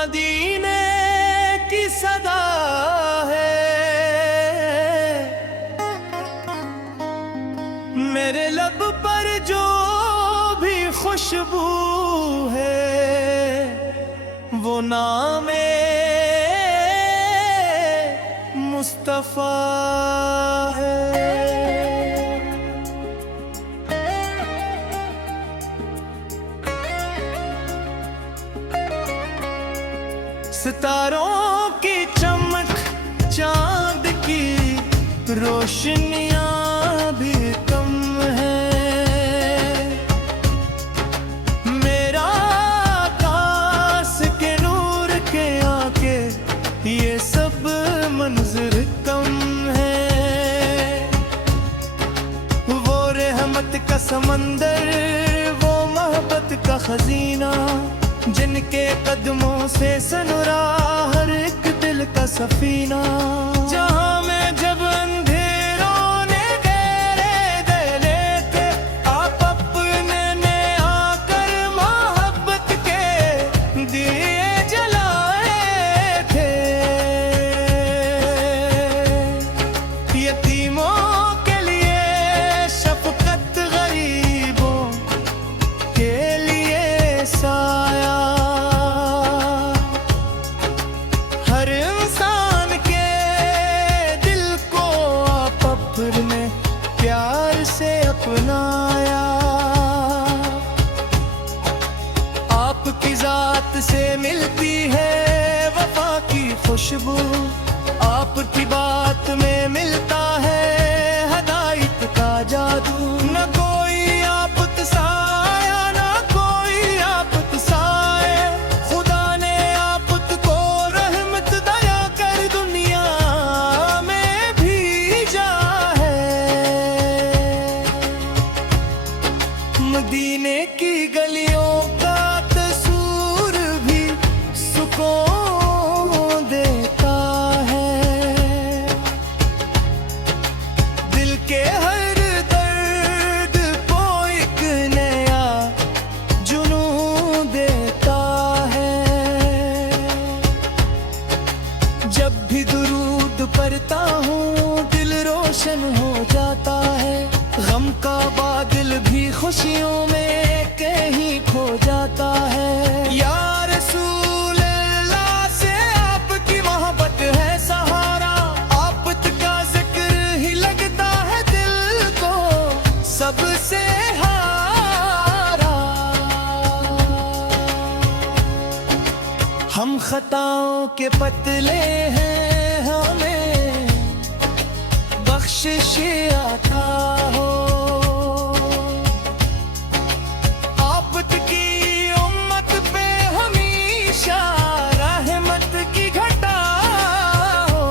मदीने की सदा है, मेरे लब पर जो भी खुशबू है वो नामे मुस्तफा है। सितारों की चमक, चांद की रोशनियां भी कम है, मेरा आकाश के नूर के आके ये सब मंजर कम है। वो रहमत का समंदर, वो मोहब्बत का खजीना, जिनके कदमों से सनुरा हर एक दिल का सफीना। जहां में जब अंधेरों ने घेरे दिले थे, आप अपने ने आकर मोहब्बत के दिए जलाए थे। यतीमों के लिए शफकत, गरीबों के लिए साया, हर इंसान के दिल को आप अपने प्यार से अपनाया। आपकी जात से मिलती है वफा की खुशबू, आपकी बात में मिलता है हदायत का जादू। न कोई आपत साया, न कोई आपत साए, खुदा ने आपत को रहमत दया कर दुनिया में भेजा है। मदीने की गलियों का तसूर भी सुकून देता है, दिल के हर दर्द को एक नया जुनून देता है। जब भी दुरूद पढ़ता हूँ दिल रोशन हो जाता है, गम का बादल भी खुशियों में कहीं खो जाता है। या रसूल अल्लाह से आपकी मोहब्बत है सहारा, आफत का जिक्र ही लगता है दिल को सबसे हारा। हम खताओं के पतले हैं, हमें बख्शिश आता हो। आफत की उम्मत पे हमेशा रहमत की घटा हो।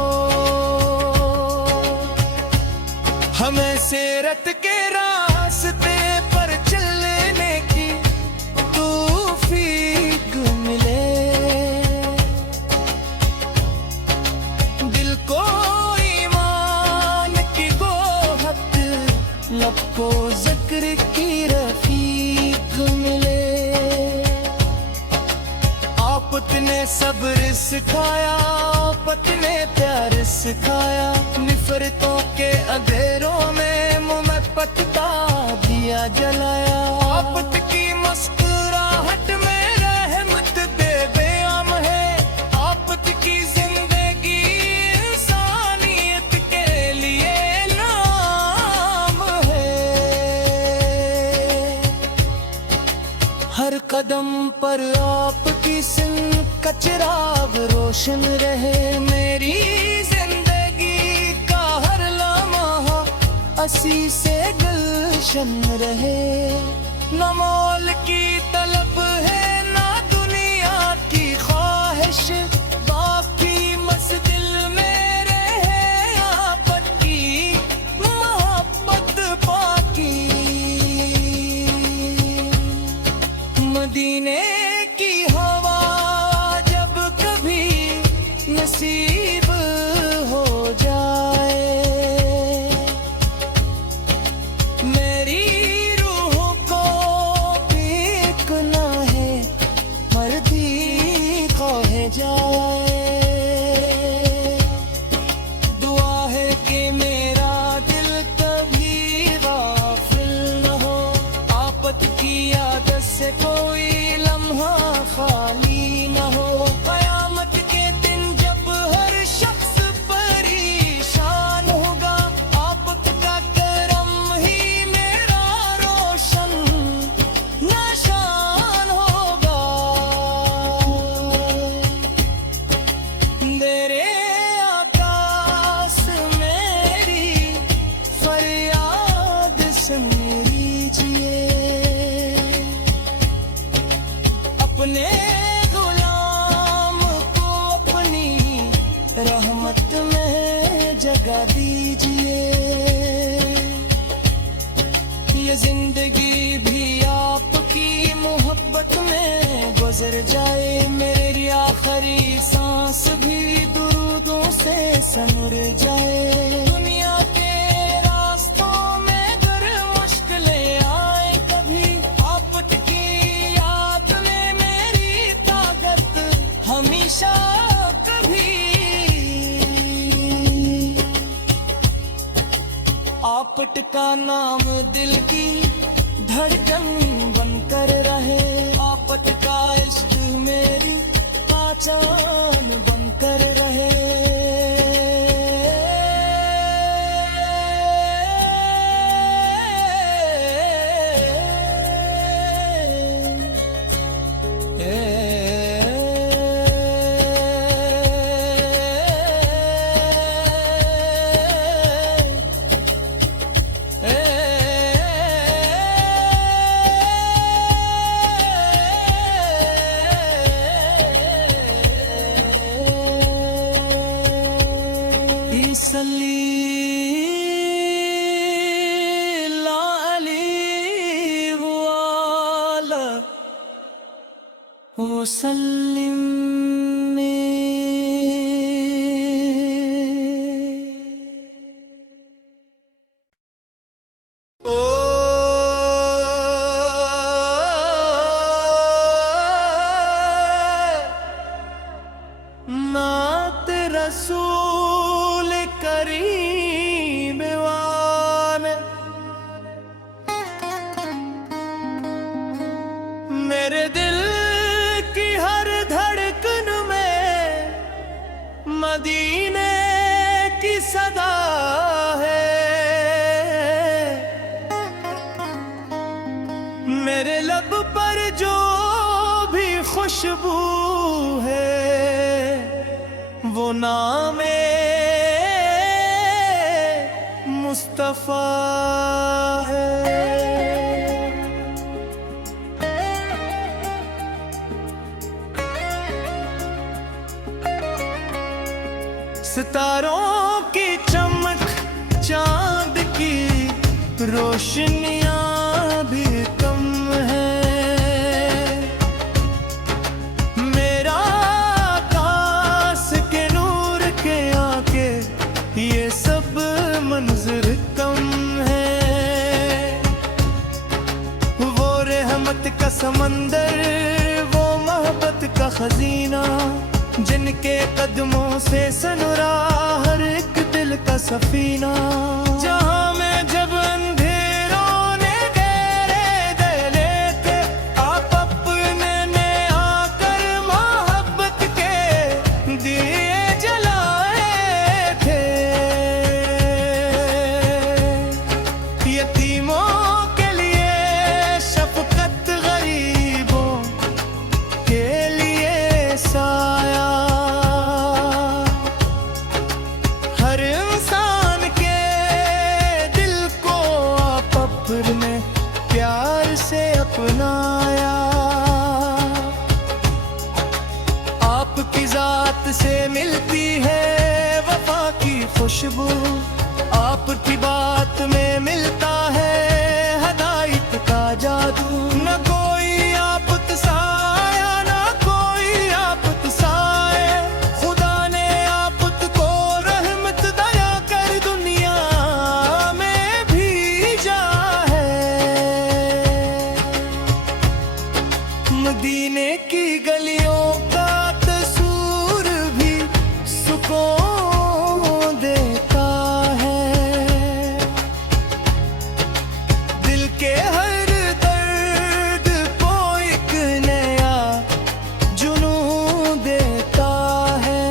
हमें सीरत के रास्ते पर चलने की तौफीक मिले, दिल को ईमान की गोहत, लब को जिक्र की रफीक मिले। आपत ने सब्र सिखाया, आपत ने प्यार सिखाया, निफरतों के अंधेरों में मुँह में पटता दिया जलाया। आपत की मुस्कुराहट में रहमत दे बेआम है, आपत की जिंदगी इंसानियत के लिए नाम है। हर कदम पर आपकी सिन का चिराग रोशन रहे, मेरी जिंदगी का हर लम्हा असी से गुलशन रहे। न मोल की तलब है ना दुनिया की ख्वाहिश, बाकी मस दिल मेरे है आपकी मोहब्बत पाकी। मदीने की हवा जब कभी नसीब हो जाए, मेरी रूह को भी एक ना है जगह दीजिए। ये जिंदगी भी आपकी मोहब्बत में गुजर जाए, मेरी आखिरी सांस भी दुरूदों से सनूर जाए। दुनिया के रास्तों में अगर मुश्किलें आए कभी, आपकी याद में मेरी ताकत हमेशा कभी। आपट का नाम दिल की धड़कन बनकर रहे, आपट का इश्क मेरी पहचान बनकर रहे। वसल्लिम नात रसूल करीम वान, मेरे दिल की हर धड़कन में मदीने की सदा है। मेरे लब पर जो भी खुशबू है वो नामे मुस्तफा है। सितारों की चमक, चांद की रोशनियां भी कम है। मेरा आकाश के नूर के आके ये सब मंजर कम है। वो रहमत का समंदर, वो मोहब्बत का खजीना, जिनके कदमों से सनुरा हर एक दिल का सफीना। जहां में जब अंधेरों ने घेरे दिले थे, आप अपने ने आकर मोहब्बत के दिए जलाए थे। यतीमों के लिए शफकत, गरीबों के लिए साया, हर इंसान के दिल को आप अपने प्यार से अपनाया। आपकी जात से मिलती है वफा की खुशबू, आपकी बात में मिलता है हदायत का जादू। न कोई आपत साया, न कोई आपत साए, खुदा ने आपत को रहमत दया कर दुनिया में भेजा है। मदीने की गलियों का तसूर भी सुकून देता है। दिल के हर दर्द को एक नया जुनून देता है।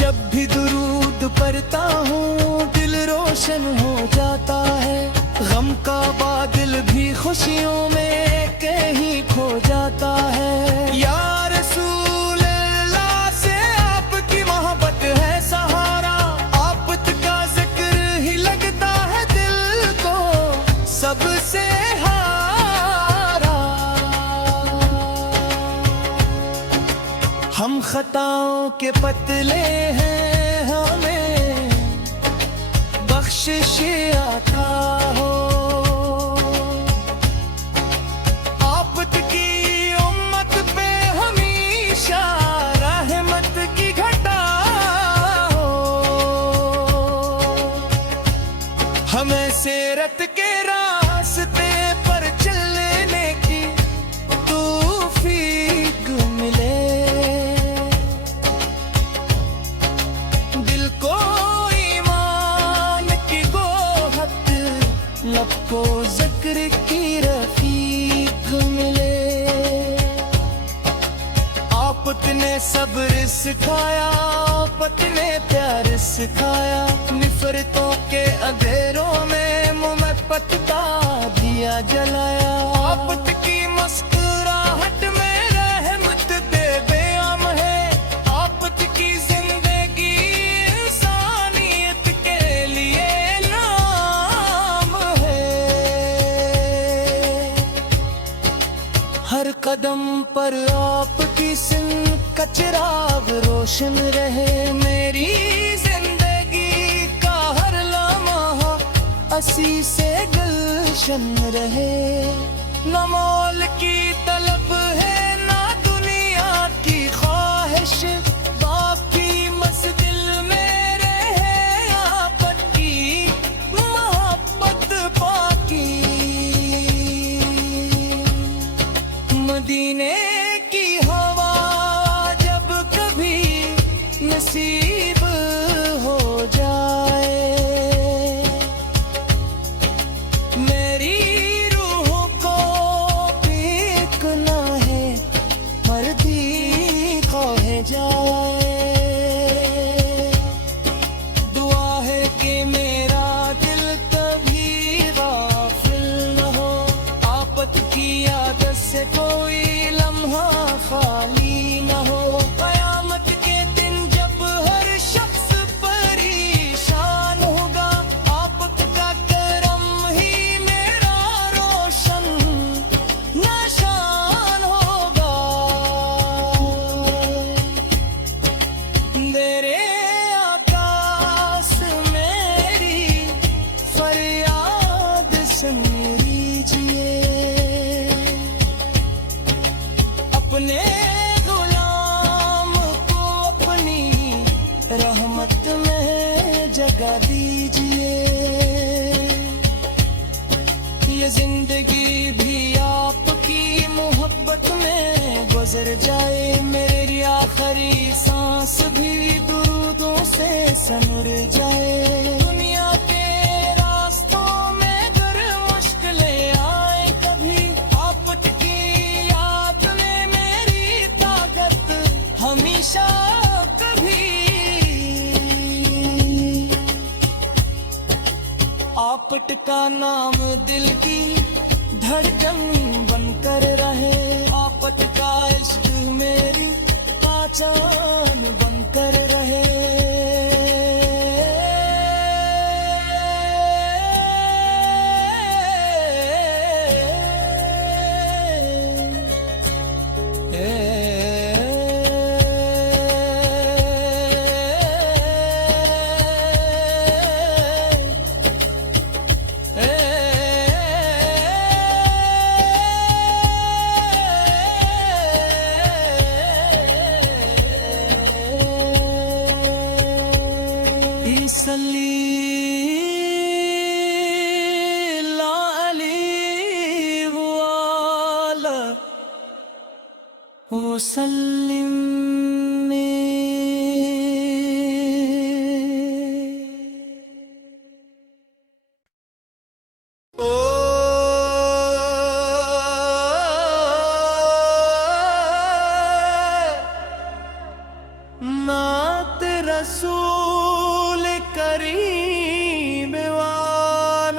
जब भी दुरूद पढ़ता हूँ दिल रोशन हो जाता है। गम का बादल भी खुशियों में कहीं खो जाता है। या रसूल अल्लाह से आपकी मोहब्बत है सहारा, आपत का जिक्र ही लगता है दिल को सबसे हारा। हम खताओं के पतले हैं हमें बख्शिश आता हो। आफत की उम्मत पे हमेशा रहमत की घटा हो। हमें सीरत के रास्ते पर चलने की तौफीक मिले। दिल को ईमान की गोहत, लब को ज़िक्र की रफीक मिले। आफत ने सब्र सिखाया, आफत ने प्यार सिखाया। निफरतों के अंधेरों में मुँह में पत्ता दिया जलाया। आफत की मुस्कुराहट में रहमत दे बेअम है। आफत की जिंदगी इंसानियत के लिए नाम है। हर कदम पर आपकी सिन का चिराग रोशन रहे। मेरी जिंदगी का हर लम्हा असी से गुलशन रहे। न मोल की तलब है ना दुनिया की ख्वाहिश, बाकी मस्जिद में रहे आपत की मोहब्बत बाकी। मदीने की हवा जब कभी नसीब हो जाए, मेरी रूह को पीकना है मर्दी खोए जाए। दुआ है कि मेरा दिल कभी गाफिल न हो। आफत की आदत से कोई लम्हा खाली न हो। कयामत के दिन जब हर शख्स परेशान होगा, आफत का करम ही मेरा रोशन निशान होगा। तेरे आकाश मेरी फरियाद सुन लीजिए। अपने गुलाम को अपनी रहमत में जगा दीजिए। ये जिंदगी भी आपकी मोहब्बत में गुजर जाए। मेरी आखिरी सांस भी दुरूदों से सनर जाए। दुनिया के रास्तों में अगर मुश्किलें आए कभी, आफत की याद में मेरी ताकत हमेशा कभी। आफत का नाम दिल की धड़कन बनकर रहे। आफत का इश्क मेरी पहचान बनकर रहे। वसल्लिम नात रसूल करीम वान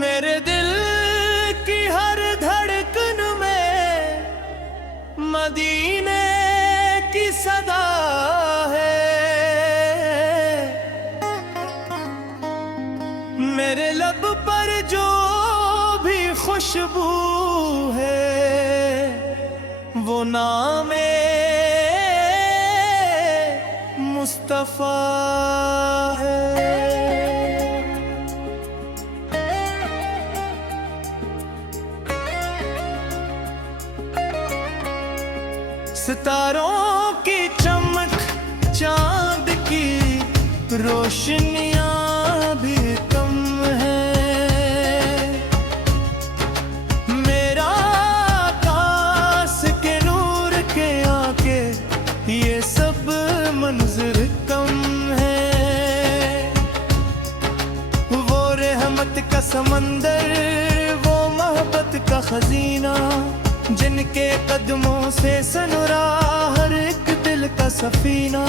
मेरे दिल की हर धड़कन में मदीने की सदा है। मेरे लब पर जो भी खुशबू है नामे मुस्तफा है। सितारों की चमक, चांद की रोशनियां भी कम है। मेरा आकाश के नूर के आके ये सब मंजर कम है। वो रहमत का समंदर, वो मोहब्बत का खजीना, जिनके कदमों से सनुरा हर एक दिल का सफीना।